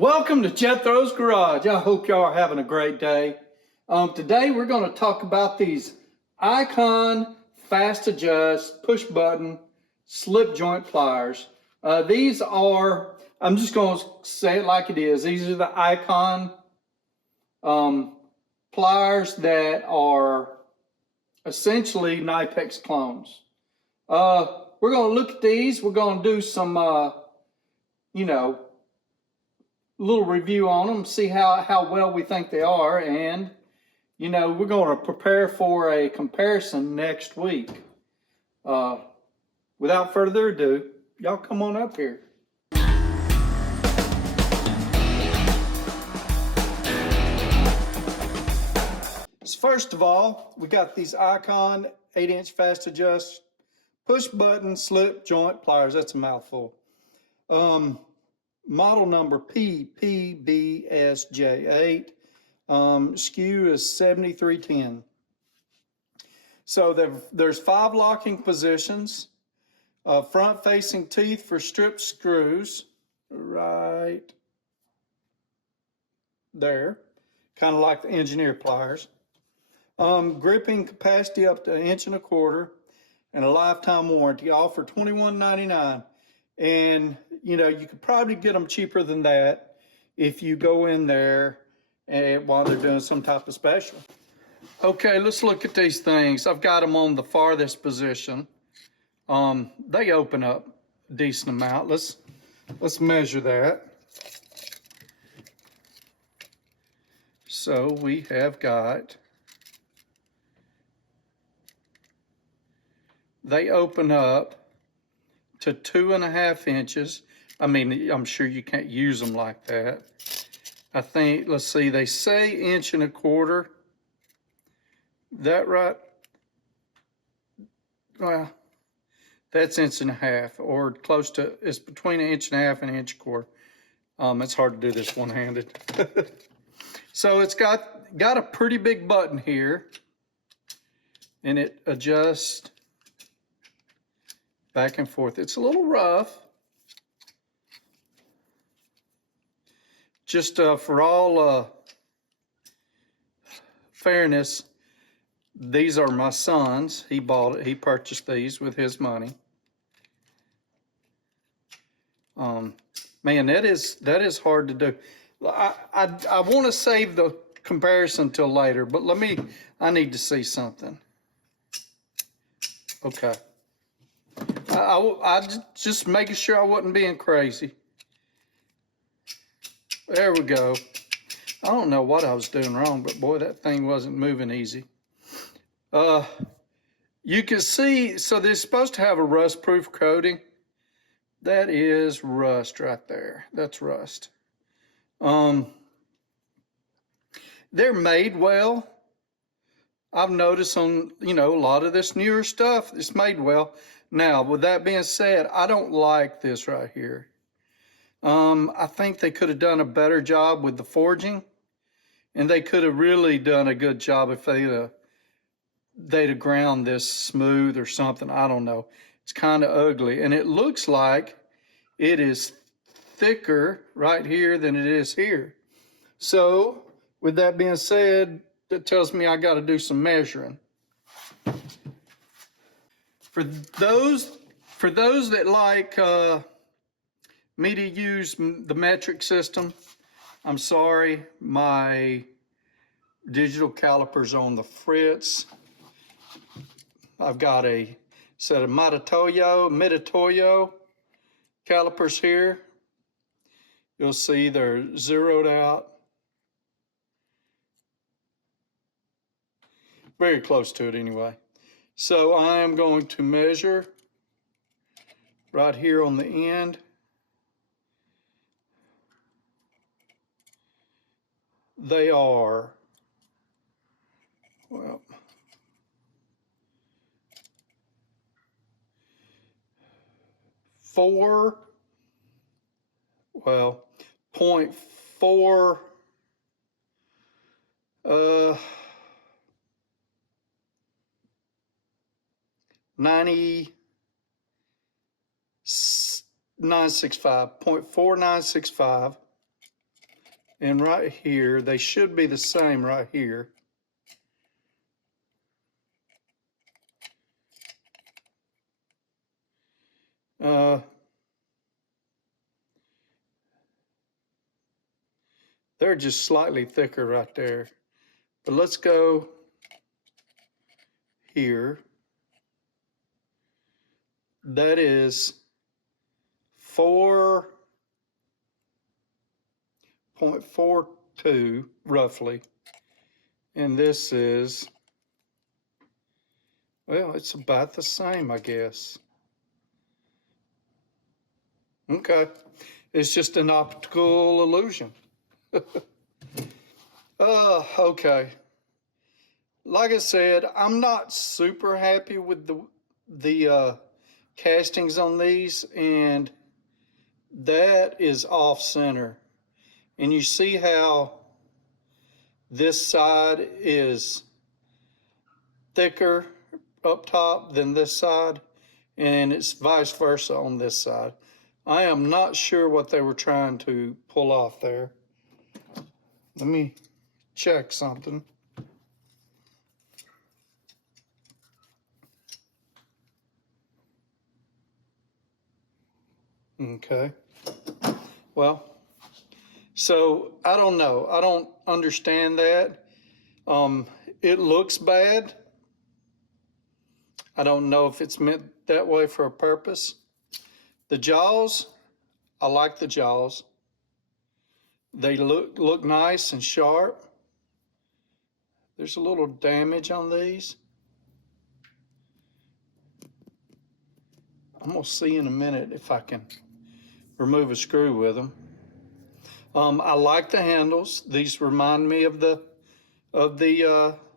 Welcome to Jethro's Garage. I hope y'all are having a great day. Today we're going to talk about these Icon fast adjust push button slip joint pliers. These are, I'm just going to say it like it is. These are the Icon pliers that are essentially Knipex clones. We're going to look at these. We're going to do some, little review on them, see how well we think they are, and we're going to prepare for a comparison next week. Without further ado, y'all come on up here. So first of all, we got these Icon 8-inch fast adjust push button slip joint pliers. That's a mouthful. Model number PPBSJ8. SKU is 7310. So there's 5 locking positions. Front facing teeth for strip screws right there, kind of like the engineer pliers. Gripping capacity up to 1.25 inches and a lifetime warranty, all for $21.99. And you could probably get them cheaper than that if you go in there and while they're doing some type of special. Okay, let's look at these things. I've got them on the farthest position. They open up a decent amount. Let's measure that. So we have got, they open up to 2.5 inches. I mean, I'm sure you can't use them like that. I think, let's see, they say 1.25 inches. That right? Well, that's 1.5 inches, or close to, it's between 1.5 inches and 1.25 inches. It's hard to do this one-handed. So it's got a pretty big button here, and it adjusts back and forth. It's a little rough. Just for all fairness, these are my son's. He purchased these with his money. Man, that is hard to do. I want to save the comparison till later, but I need to see something. Okay. I just making sure I wasn't being crazy. There we go. I don't know what I was doing wrong, but boy, that thing wasn't moving easy. You can see, so they're supposed to have a rust-proof coating. That is rust right there. That's rust. They're made well. I've noticed on, a lot of this newer stuff, it's made well. Now, with that being said, I don't like this right here. I think they could have done a better job with the forging, and they could have really done a good job if they'd have ground this smooth or something. I don't know. It's kind of ugly, and it looks like it is thicker right here than it is here. So, with that being said, that tells me I got to do some measuring. For those that like me to use the metric system, I'm sorry, my digital caliper's on the fritz. I've got a set of Mitutoyo calipers here. You'll see they're zeroed out. Very close to it anyway. So I am going to measure right here on the end. They are, well, point four, 965, 0.4965 And right here, they should be the same right here. They're just slightly thicker right there. But let's go here. That is 4.42 roughly. And this is, well, it's about the same, I guess. Okay. It's just an optical illusion. Okay. Like I said, I'm not super happy with the castings on these, and that is off center. And you see how this side is thicker up top than this side, and it's vice versa on this side. I am not sure what they were trying to pull off there. Let me check something. Okay. Well, so I don't know. I don't understand that. It looks bad. I don't know if it's meant that way for a purpose. The jaws, I like the jaws. They look nice and sharp. There's a little damage on these. I'm gonna see in a minute if I can remove a screw with them. I like the handles. These remind me of the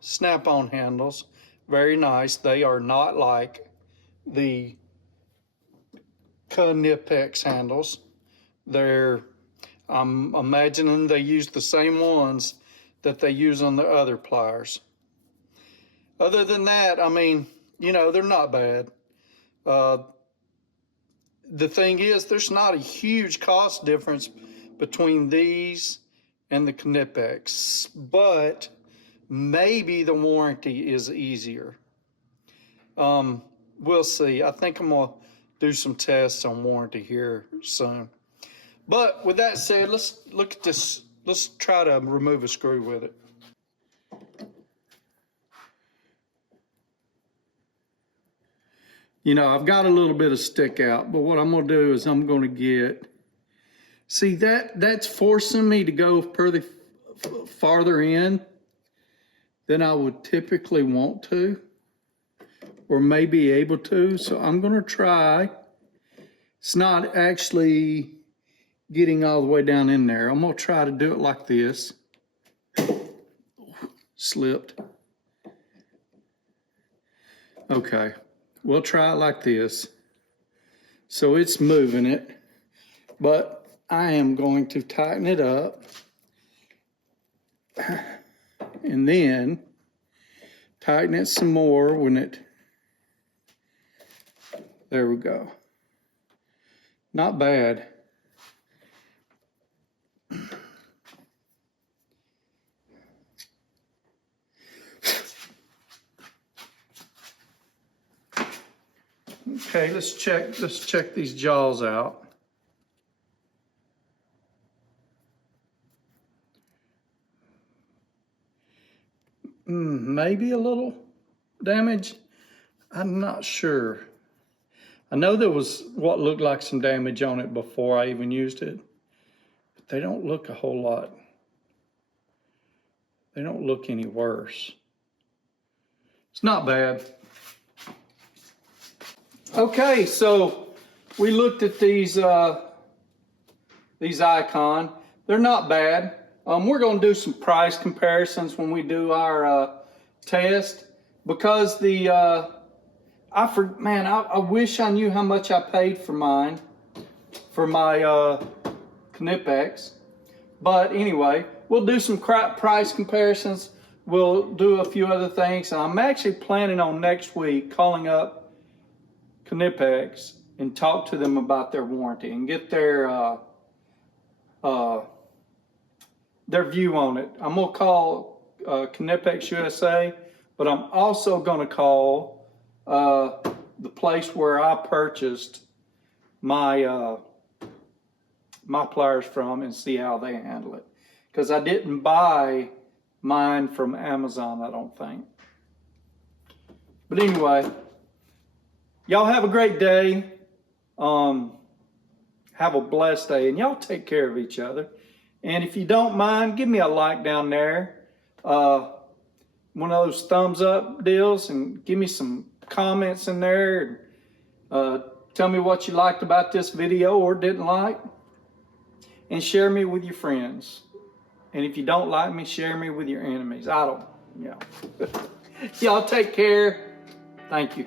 snap-on handles. Very nice. They are not like the Knipex handles. I'm imagining they use the same ones that they use on the other pliers. Other than that, I mean, you know, they're not bad. The thing is, there's not a huge cost difference between these and the Knipex, but maybe the warranty is easier. We'll see. I think I'm gonna do some tests on warranty here soon. But with that said, let's look at this. Let's try to remove a screw with it. You know, I've got a little bit of stick out, but what I'm gonna do is I'm gonna get, see that's forcing me to go farther in than I would typically want to, or may be able to. So I'm gonna try. It's not actually getting all the way down in there. I'm gonna try to do it like this. Slipped. Okay, we'll try it like this. So it's moving it, but I am going to tighten it up and then tighten it some more when it, there we go. Not bad. Okay, let's check these jaws out. Maybe a little damage. I'm not sure. I know there was what looked like some damage on it before I even used it, but they don't look a whole lot. They don't look any worse. It's not bad. Okay, so we looked at these Icon. They're not bad. We're going to do some price comparisons when we do our test, because the I wish I knew how much I paid for mine, for my Knipex. But anyway, we'll do some price comparisons. We'll do a few other things, and I'm actually planning on next week calling up Knipex and talk to them about their warranty and get their their view on it. I'm gonna call Knipex USA, but I'm also gonna call the place where I purchased my my pliers from and see how they handle it. Because I didn't buy mine from Amazon, I don't think. But anyway, y'all have a great day. Have a blessed day, and y'all take care of each other. And if you don't mind, give me a like down there. One of those thumbs up deals, and give me some comments in there. Tell me what you liked about this video or didn't like. And share me with your friends. And if you don't like me, share me with your enemies. I don't, you know. Y'all take care. Thank you.